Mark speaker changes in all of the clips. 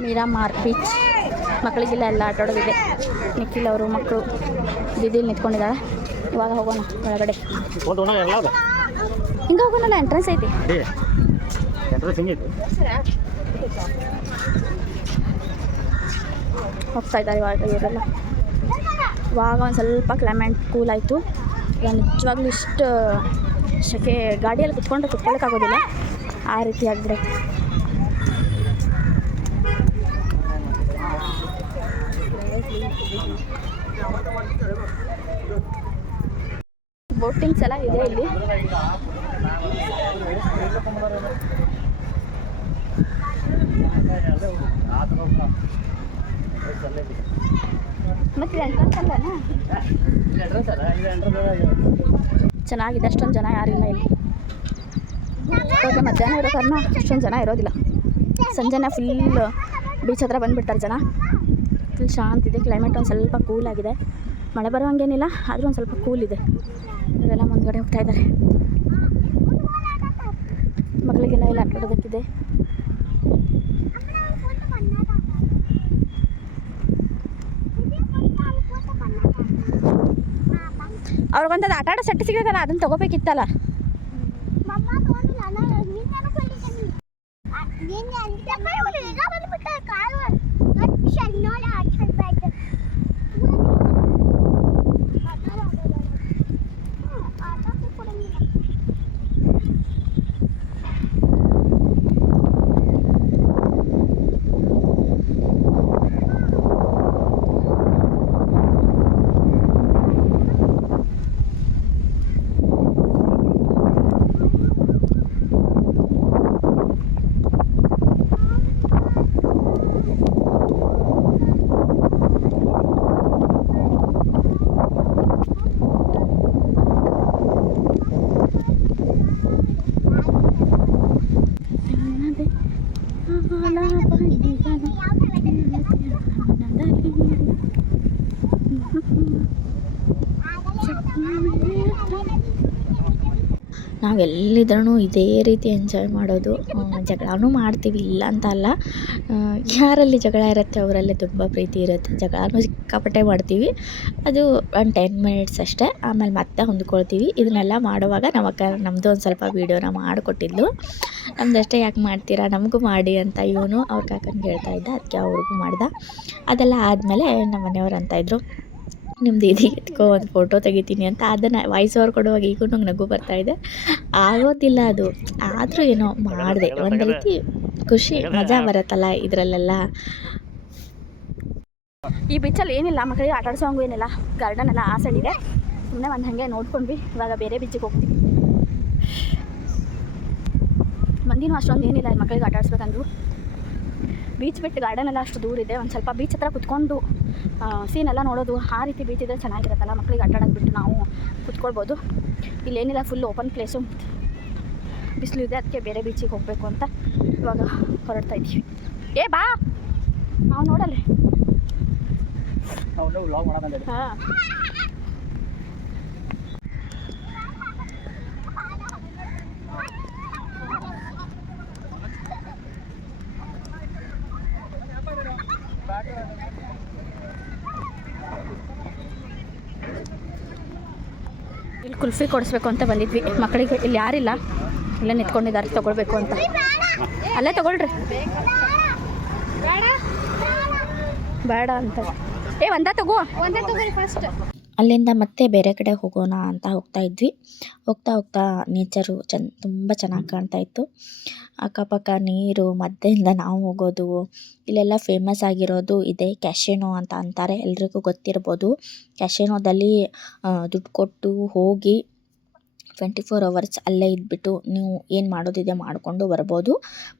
Speaker 1: Meera mark beach. ಮಕ್ಕಳಿಗೆಲ್ಲ ಎಲ್ಲ ಆಟ ಆಡೋದಿದೆ. ನಿಖಿಲ್ ಅವರು ಮಕ್ಕಳು ಬೀದಿಲಿ ನಿಂತ್ಕೊಂಡಿದ್ದಾರೆ. ಇವಾಗ ಹೋಗೋಣ ಒಳಗಡೆ. ಹಿಂಗ ಹೋಗೋಣಲ್ಲ ಎಂಟ್ರೆನ್ಸ್ ಐತಿ.
Speaker 2: ಹಿಂಗೈತಿ
Speaker 1: ಇದ್ದಾರೆ ಇವಾಗ ಇವರೆಲ್ಲ. ಇವಾಗ ಒಂದು ಸ್ವಲ್ಪ ಕ್ಲೈಮೇಟ್ ಕೂಲ್ ಆಯಿತು. ನಿಜವಾಗ್ಲೂ ಇಷ್ಟು ಶಕೆ ಗಾಡಿಯಲ್ಲಿ ಕುತ್ಕೊಂಡು ಕುತ್ಕೊಳ್ಳೋಕ್ಕಾಗೋದಿಲ್ಲ ಆ ರೀತಿ ಆಗಿಬಿಡುತ್ತೆ. ಬೋಟಿಂಗ್ಸ್ ಎಲ್ಲ ಇದೆ ಇಲ್ಲಿ ಮತ್ತೆ ಎಂಟ್ರೆನ್ಸ್ ಅಲ್ಲನಾ ಚೆನ್ನಾಗಿದೆ, ಅಷ್ಟೊಂದು ಜನ ಯಾರಿಲ್ಲ ಇಲ್ಲಿ ಇವಾಗ ಮಧ್ಯಾಹ್ನ ಇರೋ ಕಾರಣ ಅಷ್ಟೊಂದು ಜನ ಇರೋದಿಲ್ಲ. ಸಂಜೆನ ಫುಲ್ ಬೀಚ್ ಹತ್ರ ಬಂದುಬಿಡ್ತಾರೆ ಜನ. ಫುಲ್ ಶಾಂತ ಇದೆ ಕ್ಲೈಮೇಟ್ ಒಂದು ಸ್ವಲ್ಪ ಕೂಲ್ ಆಗಿದೆ. ಮಳೆ ಬರೋಂಗೇನಿಲ್ಲ ಆದರೂ ಒಂದು ಸ್ವಲ್ಪ ಕೂಲ್ ಇದೆ. ಇವರೆಲ್ಲ ಮುಂದ್ಗಡೆ ಹೋಗ್ತಾ ಇದ್ದಾರೆ. ಮಕ್ಕಳಿಗೆಲ್ಲ ಎಲ್ಲ ಆಟ ಅವ್ರಿಗೊಂದು ಆಟ ಆಡೋ ಸೆಟ್ ಸಿಗೋದಲ್ಲ ಅದನ್ನು ತಗೋಬೇಕಿತ್ತಲ್ಲ. ನಾವು ಎಲ್ಲಿದ್ರೂ ಇದೇ ರೀತಿ ಎಂಜಾಯ್ ಮಾಡೋದು ಜಗಳನೂ ಮಾಡ್ತೀವಿ, ಇಲ್ಲ ಅಂತ ಅಲ್ಲ. ಯಾರಲ್ಲಿ ಜಗಳ ಇರುತ್ತೆ ಅವರಲ್ಲೇ ತುಂಬ ಪ್ರೀತಿ ಇರುತ್ತೆ. ಜಗಳನೂ ಸಿಕ್ಕಾಪಟ್ಟೆ ಮಾಡ್ತೀವಿ. ಅದು ಒಂದು ಟೆನ್ ಮಿನಿಟ್ಸ್ ಅಷ್ಟೇ. ಆಮೇಲೆ ಮತ್ತೆ ಹೊಂದ್ಕೊಳ್ತೀವಿ. ಇದನ್ನೆಲ್ಲ ಮಾಡುವಾಗ ನಮ್ಮ ಅಕ್ಕ ನಮ್ಮದು ಒಂದು ಸ್ವಲ್ಪ ವೀಡಿಯೋನ ಮಾಡಿಕೊಟ್ಟಿದ್ಲು. ನಮ್ದಷ್ಟೇ ಯಾಕೆ ಮಾಡ್ತೀರಾ? ನಮಗೂ ಮಾಡಿ ಅಂತ ಇವನು ಅವ್ರ ಕಾಕನಿಗೆ ಹೇಳ್ತಾ ಇದ್ದ. ಅದಕ್ಕೆ ಅವ್ರಿಗೂ ಮಾಡ್ದ. ಅದೆಲ್ಲ ಆದಮೇಲೆ ನಮ್ಮ ಮನೆಯವ್ರು ಅಂತ ಇದ್ರು. ನಿಮ್ದು ಇದು ಎತ್ಕೋ ಒಂದು ಫೋಟೋ ತೆಗಿತೀನಿ ಅಂತ. ಅದನ್ನು ವಾಯ್ಸ್ ಓವರ್ ಕೊಡುವಾಗ ಈಗೂ ನಂಗೆ ನಗು ಬರ್ತಾ ಇದೆ. ಆಗೋದಿಲ್ಲ ಅದು. ಆದರೂ ಏನೋ ಮಾಡಿದೆ. ಒಂದು ರೀತಿ ಖುಷಿ, ಮಜಾ ಬರತ್ತಲ್ಲ ಇದರಲ್ಲೆಲ್ಲ. ಈ ಬೀಚಲ್ಲಿ ಏನಿಲ್ಲ ಮಕ್ಕಳಿಗೆ ಆಟ ಆಡಿಸೋಂಗು ಏನಿಲ್ಲ. ಗಾರ್ಡನ್ ಎಲ್ಲ ಆ ಸೈಡ್ ಇದೆ. ಸುಮ್ಮನೆ ಒಂದು ಹಾಗೆ ನೋಡ್ಕೊಂಡ್ವಿ. ಇವಾಗ ಬೇರೆ ಬೀಚಿಗೆ ಹೋಗ್ತೀವಿ. ಮಂದಿನೂ ಅಷ್ಟೊಂದು ಏನಿಲ್ಲ ಮಕ್ಕಳಿಗೆ ಆಟ ಆಡಿಸ್ಬೇಕಂದ್ರು. ಬೀಚ್ ಬಿಟ್ಟು ಗಾರ್ಡನ್ ಎಲ್ಲ ಅಷ್ಟು ದೂರ ಇದೆ. ಒಂದು ಸ್ವಲ್ಪ ಬೀಚ್ ಹತ್ರ ಕುತ್ಕೊಂಡು ಸೀನ್ ಎಲ್ಲ ನೋಡೋದು. ಆ ರೀತಿ ಬೀಚ್ ಇದ್ದರೆ ಚೆನ್ನಾಗಿರುತ್ತಲ್ಲ? ಮಕ್ಕಳಿಗೆ ಆಟಾಡೋದು ಬಿಟ್ಟು ನಾವು ಕುತ್ಕೊಳ್ಬೋದು. ಇಲ್ಲೇನಿಲ್ಲ ಫುಲ್ ಓಪನ್ ಪ್ಲೇಸು ಬಿಸಿಲು ಇದೆ ಅದಕ್ಕೆ ಬೇರೆ ಬೀಚಿಗೆ ಹೋಗಬೇಕು ಅಂತ ಇವಾಗ ಹೊರಡ್ತಾ ಇದ್ದೀವಿ. ಏ ಬಾ! ನಾವು ನೋಡಲ್ಲ? ಹಾಂ. ಇಲ್ಲಿ ಕುಲ್ಫಿ ಕೊಡಿಸ್ಬೇಕು ಅಂತ ಬಂದಿದ್ವಿ. ಮಕ್ಕಳಿಗೆ ಇಲ್ಲಿ ಯಾರಿಲ್ಲ. ಇಲ್ಲೇ ನಿಂತ್ಕೊಂಡಿದ್ದಾರೆ. ತಗೊಳ್ಬೇಕು ಅಂತ. ಅಲ್ಲೇ ತಗೊಳ್ರಿ. ಬೇಡ ಅಂತ. ಏ, ಒಂದ ತಗೋ. ಒಂದೇ ತಗೋರಿ ಫಸ್ಟ್ ಅಲ್ಲಿಂದ ಮತ್ತೆ ಬೇರೆ ಕಡೆ ಹೋಗೋಣ ಅಂತ ಹೋಗ್ತಾ ಇದ್ವಿ. ಹೋಗ್ತಾ ಹೋಗ್ತಾ ನೇಚರು ಚೆನ್, ತುಂಬ ಚೆನ್ನಾಗಿ ಕಾಣ್ತಾ ಇತ್ತು. ಅಕ್ಕಪಕ್ಕ ನೀರು ಮಧ್ಯದಿಂದ ನಾವು ಹೋಗೋದು, ಇಲ್ಲೆಲ್ಲ ಫೇಮಸ್ ಆಗಿರೋದು ಇದೆ ಕ್ಯಾಶಿನೋ ಅಂತ ಅಂತಾರೆ, ಎಲ್ರಿಗೂ ಗೊತ್ತಿರ್ಬೋದು. ಕ್ಯಾಶಿನೋದಲ್ಲಿ ದುಡ್ಡು ಕೊಟ್ಟು ಹೋಗಿ ಟ್ವೆಂಟಿ ಫೋರ್ ಅವರ್ಸ್ ಅಲ್ಲೇ ಇದ್ಬಿಟ್ಟು ನೀವು ಏನು ಮಾಡೋದಿದೆ ಮಾಡಿಕೊಂಡು ಬರ್ಬೋದು.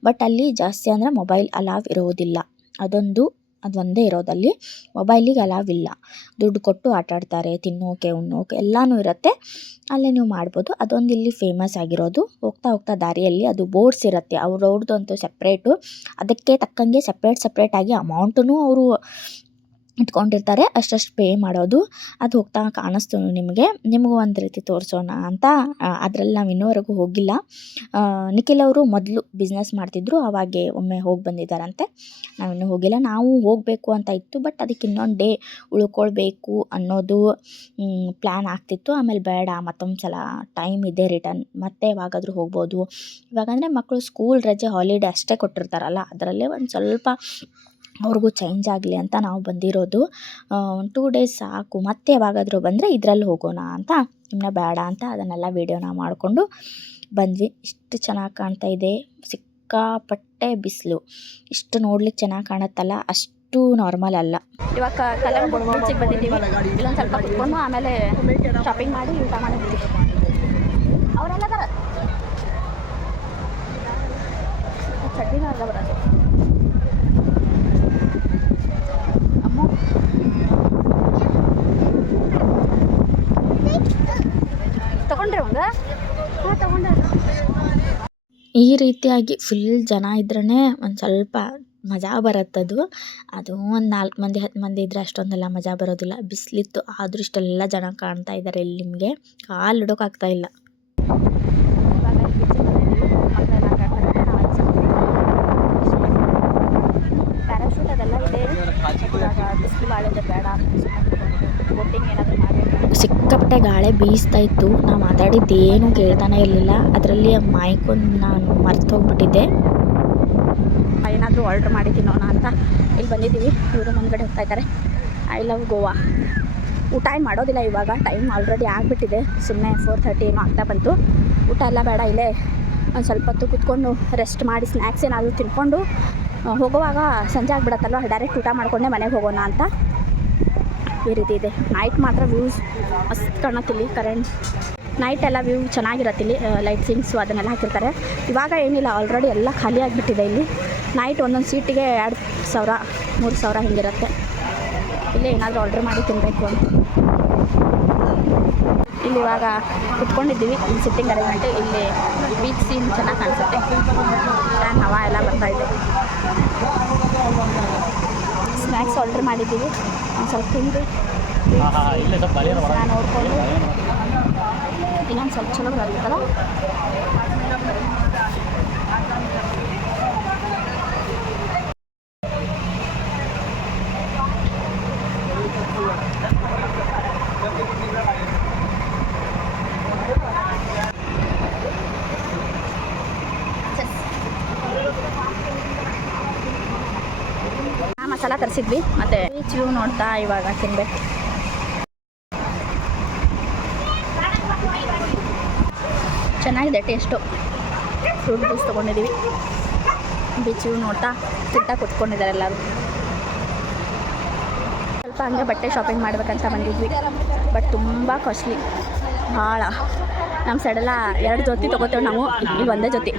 Speaker 1: ಬಟ್ ಅಲ್ಲಿ ಜಾಸ್ತಿ ಅಂದರೆ ಮೊಬೈಲ್ ಅಲಾವ್ ಇರೋದಿಲ್ಲ. ಅದೊಂದು ಅದು ಒಂದೇ ಇರೋದಲ್ಲಿ ಮೊಬೈಲಿಗೆ ಅಲಾವ್ ಇಲ್ಲ. ದುಡ್ಡು ಕೊಟ್ಟು ಆಟಾಡ್ತಾರೆ ತಿನ್ನೋಕೆ, ಉಣ್ಣೋಕೆ ಎಲ್ಲನೂ ಇರುತ್ತೆ. ಅಲ್ಲೇ ನೀವು ಮಾಡ್ಬೋದು. ಅದೊಂದು ಇಲ್ಲಿ ಫೇಮಸ್ ಆಗಿರೋದು. ಹೋಗ್ತಾ ಹೋಗ್ತಾ ದಾರಿಯಲ್ಲಿ ಅದು ಬೋರ್ಡ್ಸ್ ಇರುತ್ತೆ. ಅವ್ರವ್ರದ್ದು ಅಂತೂ ಸಪ್ರೇಟು ಅದಕ್ಕೆ ತಕ್ಕಂಗೆ ಸಪ್ರೇಟ್ ಸಪ್ರೇಟಾಗಿ ಅಮೌಂಟನ್ನು ಅವರು ಇಟ್ಕೊಂಡಿರ್ತಾರೆ ಅಷ್ಟಷ್ಟು ಪೇ ಮಾಡೋದು. ಅದು ಹೋಗ್ತಾ ಕಾಣಿಸ್ತು ನಿಮಗೆ. ನಿಮಗೂ ಒಂದು ರೀತಿ ತೋರಿಸೋಣ ಅಂತ ಅದರಲ್ಲಿ ನಾವು ಇನ್ನೂವರೆಗೂ ಹೋಗಿಲ್ಲ. ನಿಖಿಲ್ ಅವರು ಮೊದಲು ಬಿಸ್ನೆಸ್ ಮಾಡ್ತಿದ್ರು, ಅವಾಗೆ ಒಮ್ಮೆ ಹೋಗಿ ಬಂದಿದ್ದಾರಂತೆ. ನಾವಿನ್ನೂ ಹೋಗಿಲ್ಲ. ನಾವು ಹೋಗಬೇಕು ಅಂತ ಇತ್ತು ಬಟ್ ಅದಕ್ಕೆ ಇನ್ನೊಂದು ಡೇ ಉಳ್ಕೊಳ್ಬೇಕು ಅನ್ನೋದು ಪ್ಲ್ಯಾನ್ ಆಗ್ತಿತ್ತು. ಆಮೇಲೆ ಬೇಡ, ಮತ್ತೊಂದು ಸಲ ಟೈಮ್ ಇದೆ ರಿಟರ್ನ್ ಮತ್ತೆ ಯಾವಾಗಾದರೂ ಹೋಗ್ಬೋದು. ಇವಾಗಂದರೆ ಮಕ್ಕಳು ಸ್ಕೂಲ್ ರಜೆ ಹಾಲಿಡೇ ಅಷ್ಟೇ ಕೊಟ್ಟಿರ್ತಾರಲ್ಲ, ಅದರಲ್ಲೇ ಒಂದು ಸ್ವಲ್ಪ ಅವ್ರಿಗೂ ಚೇಂಜ್ ಆಗಲಿ ಅಂತ ನಾವು ಬಂದಿರೋದು. ಒಂದು ಟೂ ಡೇಸ್ ಸಾಕು. ಮತ್ತೆ ಯಾವಾಗಾದರೂ ಬಂದರೆ ಇದರಲ್ಲಿ ಹೋಗೋಣ ಅಂತ. ಸುಮ್ಮನೆ ಬೇಡ ಅಂತ ಅದನ್ನೆಲ್ಲ ವೀಡಿಯೋನ ಮಾಡಿಕೊಂಡು ಬಂದ್ವಿ. ಇಷ್ಟು ಚೆನ್ನಾಗಿ ಕಾಣ್ತಾ ಇದೆ. ಸಿಕ್ಕಾಪಟ್ಟೆ ಬಿಸಿಲು. ಇಷ್ಟು ನೋಡ್ಲಿಕ್ಕೆ ಚೆನ್ನಾಗಿ ಕಾಣುತ್ತಲ್ಲ. ಅಷ್ಟು ನಾರ್ಮಲ್ ಅಲ್ಲ. ಇವಾಗ ಕಲರ್ ಬಂದಿದ್ದೀವಿ. ಇಲ್ಲೊಂದು ಸ್ವಲ್ಪ ಕುತ್ಕೊಂಡು ಆಮೇಲೆ ಶಾಪಿಂಗ್ ಮಾಡಿ ಊಟ ಮಾಡಿ ಅವರೆಲ್ಲ ಬರ ಅಮ್ಮ ತಗೊಂಡ್ರಿ ಒಂದು ಹಾಂ ತಗೊಂಡ್ರೆ ಈ ರೀತಿಯಾಗಿ ಫುಲ್ ಜನ ಇದ್ರೇ ಒಂದು ಸ್ವಲ್ಪ ಮಜಾ ಬರತ್ತೆ ಅದು ಅದು ಒಂದು ನಾಲ್ಕು ಮಂದಿ, ಹತ್ತು ಮಂದಿ ಇದ್ದರೆ ಅಷ್ಟೊಂದೆಲ್ಲ ಮಜಾ ಬರೋದಿಲ್ಲ. ಬಿಸಿಲಿತ್ತು ಆದರೂ ಇಷ್ಟೆಲ್ಲ ಜನ ಕಾಣ್ತಾ ಇದ್ದಾರೆ ಇಲ್ಲಿ ನಿಮಗೆ. ಕಾಲು ಇಡೋಕ್ಕಾಗ್ತಾ ಇಲ್ಲ ಪ್ಯಾರಾಶೂಟ್ ಅದೆಲ್ಲ ಇದೆ ಇವಾಗ ಬಿಸಿಲು ಭಾಳ ಇದೆ ಬೇಡ ಬೋಟಿಂಗ್ ಏನಾದರೂ ಮಾಡಬೇಕು ಸಿಕ್ಕಾಪಟ್ಟೆ ಗಾಳಿ ಬೀಸ್ತಾ ಇತ್ತು. ನಾವು ಮಾತಾಡಿದ್ದೇನು ಕೇಳ್ತಾನೆ ಇರಲಿಲ್ಲ. ಅದರಲ್ಲಿ ಮೈಕೊಂಡು ನಾನು ಮರ್ತು ಹೋಗ್ಬಿಟ್ಟಿದ್ದೆ. ಏನಾದರೂ ಆರ್ಡ್ರ್ ಮಾಡಿ ತಿನ್ನೋಣ ಅಂತ ಇಲ್ಲಿ ಬಂದಿದ್ದೀವಿ. ಇವರು ಮುಂದ್ಗಡೆ ಹೋಗ್ತಾ ಇದ್ದಾರೆ. ಐ ಲವ್ ಗೋವಾ ಊಟ ಏನು ಮಾಡೋದಿಲ್ಲ ಇವಾಗ. ಟೈಮ್ ಆಲ್ರೆಡಿ ಆಗಿಬಿಟ್ಟಿದೆ. ಸುಮ್ಮನೆ ಫೋರ್ ಥರ್ಟಿ ಏನೋ ಆಗ್ತಾ ಬಂತು. ಊಟ ಎಲ್ಲ ಬೇಡ, ಇಲ್ಲೇ ಒಂದು ಸ್ವಲ್ಪ ಹೊತ್ತು ಕುತ್ಕೊಂಡು ರೆಸ್ಟ್ ಮಾಡಿ ಸ್ನ್ಯಾಕ್ಸ್ ಏನಾದರೂ ತಿನ್ಕೊಂಡು ಹೋಗುವಾಗ ಸಂಜೆ ಆಗಿಬಿಡತ್ತಲ್ವ? ಡೈರೆಕ್ಟ್ ಊಟ ಮಾಡ್ಕೊಂಡೆ ಮನೆಗೆ ಹೋಗೋಣ ಅಂತ. ಈ ರೀತಿ ಇದೆ. ನೈಟ್ ಮಾತ್ರ ವ್ಯೂಸ್ ಮಸ್ತ್ ಕಾಣತ್ತಿಲ್ಲಿ ಕರೆಂಟ್ ನೈಟ್ ಎಲ್ಲ ವ್ಯೂ ಚೆನ್ನಾಗಿರತ್ತಿಲ್ಲಿ ಲೈಟ್ಸಿಂಗ್ಸು ಅದನ್ನೆಲ್ಲ ಹಾಕಿರ್ತಾರೆ. ಇವಾಗ ಏನಿಲ್ಲ ಆಲ್ರೆಡಿ ಎಲ್ಲ ಖಾಲಿ ಆಗಿಬಿಟ್ಟಿದೆ ಇಲ್ಲಿ. ನೈಟ್ ಒಂದೊಂದು ಸೀಟಿಗೆ ಎರಡು ಸಾವಿರ, ಮೂರು ಸಾವಿರ ಹಿಂಗಿರುತ್ತೆ. ಇಲ್ಲೇ ಏನಾದರೂ ಆರ್ಡ್ರ್ ಮಾಡಿ ತಿನ್ನಬೇಕು ಅಂತ. ಇಲ್ಲಿ ಇವಾಗ ಕುತ್ಕೊಂಡಿದ್ದೀವಿ, ಇಲ್ಲಿ ಸಿಟ್ಟಿಂಗ್ ಅರೇಂಜ್ಮೆಂಟ್ ಇಲ್ಲಿ ಬೀಚ್ ಸೀನ್ ಚೆನ್ನಾಗಿ ಕಾಣಿಸುತ್ತೆ. ಫ್ಯಾನ್ ಹವಾ ಎಲ್ಲ ಬರ್ತಾಯಿದೆ ಸ್ನ್ಯಾಕ್ಸ್ ಆರ್ಡ್ರ್ ಮಾಡಿದ್ದೀವಿ. ಒಂದು ಸ್ವಲ್ಪ ತಿಂದು ನೋಡ್ಕೊಂಡು. ಇನ್ನೊಂದು ಸ್ವಲ್ಪ ಚಲೋ ಬರುತ್ತಲ್ಲ ಮಸಾಲ ತರಿಸಿದ್ವಿ. ಮತ್ತೆ ವ್ಯೂ ನೋಡ್ತಾ ಇವಾಗ ತಿನ್ಬೇಕು. ಚೆನ್ನಾಗಿದೆ ಟೇಸ್ಟು ಫ್ರೂಟ್ ಜ್ಯೂಸ್ ತೊಗೊಂಡಿದ್ದೀವಿ ಬೀಚ್ ವ್ಯೂ ನೋಡ್ತಾ ತಿಂತಾ ಕುತ್ಕೊಂಡಿದ್ದಾರೆ ಎಲ್ಲರೂ. ಸ್ವಲ್ಪ ಹಂಗೆ ಬಟ್ಟೆ ಶಾಪಿಂಗ್ ಮಾಡ್ಬೇಕಂತ ಬಂದಿದ್ವಿ. ಬಟ್ ತುಂಬ ಕಾಸ್ಟ್ಲಿ ಭಾಳ. ನಮ್ಮ ಸೈಡೆಲ್ಲ ಎರಡು ಜೊತೆ ತೊಗೋತೇವೆ ನಾವು, ಇಲ್ಲಿ ಒಂದೇ ಜೊತೆ.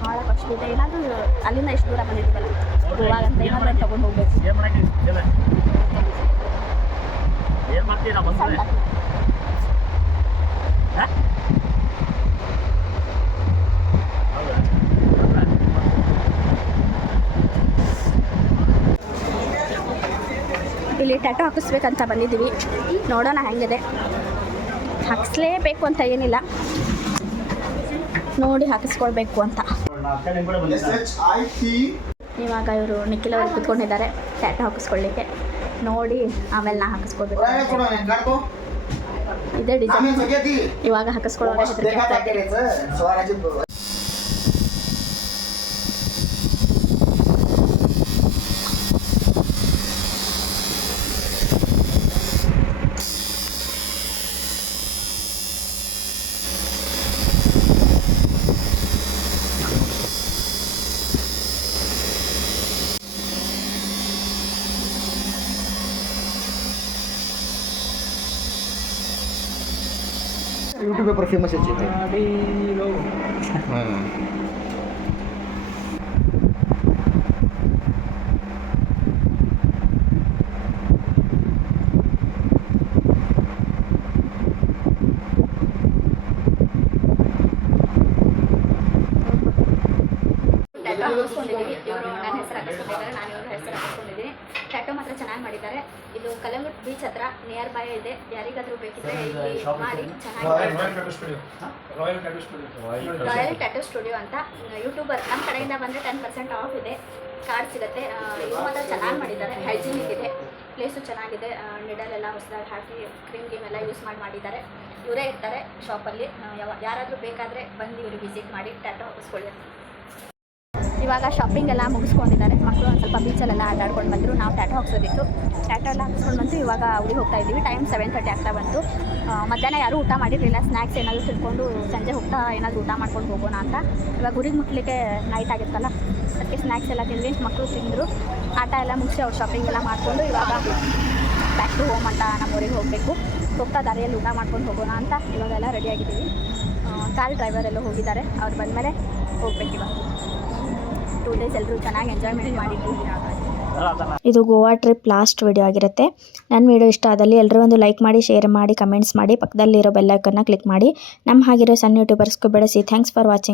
Speaker 1: ಭಾಳ ಕಷ್ಟ ಇದೆ ಏನಾದರೂ ಅಲ್ಲಿಂದ ಎಷ್ಟು ದೂರ ಬಂದಿದ್ದೀವಲ್ಲ ಗೋವಾಗಂತ ಏನಾದರೂ ತಗೊಂಡು ಹೋಗ್ಬೇಕು
Speaker 3: ಏನು ಮಾಡ್ತೀರಾ ಬಂದ್ರೆ
Speaker 1: ಸಣ್ಣ ಇಲ್ಲಿ ಟ್ಯಾಟೋ ಹಾಕಿಸ್ಬೇಕಂತ ಬಂದಿದ್ದೀವಿ. ನೋಡೋಣ ಹೆಂಗಿದೆ. ಹಾಕಿಸ್ಲೇಬೇಕು ಅಂತ ಏನಿಲ್ಲ. ನೋಡಿ ಹಾಕಿಸ್ಕೊಳ್ಬೇಕು ಅಂತ. ಇವಾಗ ಇವರು ನಿಖಿಲ್ ಅವರು ಕೂತ್ಕೊಂಡಿದ್ದಾರೆ. ಟ್ಯಾಟೋ ಹಾಕಿಸ್ಕೊಳ್ಳಿಕ್ಕೆ ನೋಡಿ ಆಮೇಲೆ ನಾ ಹಾಕಿಸ್ಕೊಳ್ಬೇಕು ಇದೇ ಡಿಸೈನ್ ಇವಾಗ ಹಾಕಿಸ್ಕೊಳ್ಳೋಣ. Ini juga perfume masih cinta. Royal tattoo studio ಅಂತ ಯೂಟ್ಯೂಬರ್ ನಮ್ಮ ಕಡೆಯಿಂದ ಬಂದರೆ ಟೆನ್ ಪರ್ಸೆಂಟ್ ಆಫ್ ಇದೆ. ಕಾರ್ಡ್ ಸಿಗುತ್ತೆ. ಇದು ಮಾತ್ರ ಚೆನ್ನಾಗಿ ಮಾಡಿದ್ದಾರೆ. ಹೈಜಿನಿಕ್ ಇದೆ ಪ್ಲೇಸು ಚೆನ್ನಾಗಿದೆ. ನಿಡಲ್ ಎಲ್ಲ ಹೊಸದಾಗಿ ಹಾಕಿ ಕ್ರೀಮ್ ಗೀಮ್ ಎಲ್ಲ ಯೂಸ್ ಮಾಡಿ ಮಾಡಿದ್ದಾರೆ. ಇವರೇ ಇರ್ತಾರೆ ಶಾಪಲ್ಲಿ ಯಾವ ಯಾರಾದರೂ ಬೇಕಾದರೆ ಬಂದು ಇವ್ರಿಗೆ ವಿಸಿಟ್ ಮಾಡಿ ಟ್ಯಾಟೋ ಹಾಕಿಸ್ಕೊಳ್ಳಿ ಇವಾಗ ಶಾಪಿಂಗ್ ಎಲ್ಲ ಮುಗಿಸ್ಕೊಂಡಿದ್ದಾರೆ. ಮಕ್ಕಳು ಒಂದು ಸ್ವಲ್ಪ ಬೀಚಲ್ಲೆಲ್ಲ ಆಟಾಡ್ಕೊಂಡು ಬಂದರು. ನಾವು ಟ್ಯಾಟೋ ಹಾಕ್ಸೋದಿತ್ತು ಟ್ಯಾಟೋ ಎಲ್ಲ ಹಾಕ್ಸ್ಕೊಂಡು ಬಂತು ಇವಾಗ ಊರಿಗೆ ಹೋಗ್ತಾ ಇದ್ದೀವಿ. ಟೈಮ್ ಸೆವೆನ್ ತರ್ಟಿ ಆಗ್ತಾ ಬಂತು. ಮಧ್ಯಾಹ್ನ ಯಾರೂ ಊಟ ಮಾಡಿರಲಿಲ್ಲ. ಸ್ನ್ಯಾಕ್ಸ್ ಏನಾದರೂ ತಿಳ್ಕೊಂಡು ಸಂಜೆ ಹೋಗ್ತಾ ಏನಾದರೂ ಊಟ ಮಾಡ್ಕೊಂಡು ಹೋಗೋಣ ಅಂತ. ಇವಾಗ ಊರಿಗೆ ಮುಟ್ಲಿಕ್ಕೆ ನೈಟ್ ಆಗಿತ್ತಲ್ಲ. ಅದಕ್ಕೆ ಸ್ನ್ಯಾಕ್ಸ್ ಎಲ್ಲ ತಿಂದ್ವಿ. ಮಕ್ಕಳು ತಿಂದರು. ಆಟ ಎಲ್ಲ ಮುಗಿಸಿ ಅವ್ರು ಶಾಪಿಂಗ್ ಎಲ್ಲ ಮಾಡಿಕೊಂಡು ಇವಾಗ ಬ್ಯಾಕ್ ಟು ಹೋಮ್ ಅಂತ ನಮ್ಮ ಊರಿಗೆ ಹೋಗಬೇಕು. ಹೋಗ್ತಾ ದಾರಿಯಲ್ಲಿ ಊಟ ಮಾಡ್ಕೊಂಡು ಹೋಗೋಣ ಅಂತ ಇವಾಗೆಲ್ಲ ರೆಡಿಯಾಗಿದ್ದೀವಿ ಕಾರ್ ಡ್ರೈವರ್ ಎಲ್ಲ ಹೋಗಿದ್ದಾರೆ. ಅವ್ರು ಬಂದಮೇಲೆ ಹೋಗ್ಬೇಕು ಇವಾಗ. ಟೂ ಎಲ್ಲರೂ ಚೆನ್ನಾಗಿ ಎಂಜಾಯ್ಮೆಂಟ್ ಮಾಡಿದ್ದೀವಿ
Speaker 4: ಇದು ಗೋವಾ ಟ್ರಿಪ್ ಲಾಸ್ಟ್ ವಿಡಿಯೋ ಆಗಿರುತ್ತೆ. ನನ್ನ ವಿಡಿಯೋ ಇಷ್ಟ ಆದಲ್ಲಿ ಎಲ್ಲರೂ ಒಂದು ಲೈಕ್ ಮಾಡಿ, ಶೇರ್ ಮಾಡಿ, ಕಮೆಂಟ್ಸ್ ಮಾಡಿ. ಪಕ್ಕದಲ್ಲಿರೋ ಬೆಲ್ಲೈಕನ್ನ ಕ್ಲಿಕ್ ಮಾಡಿ. ನಮ್ಮ ಹಾಗಿರೋ ಸಣ್ಣ ಯೂಟ್ಯೂಬರ್ಸ್ಗೂ ಬೆಳೆಸಿ ಥ್ಯಾಂಕ್ಸ್ ಫಾರ್ ವಾಚಿಂಗ್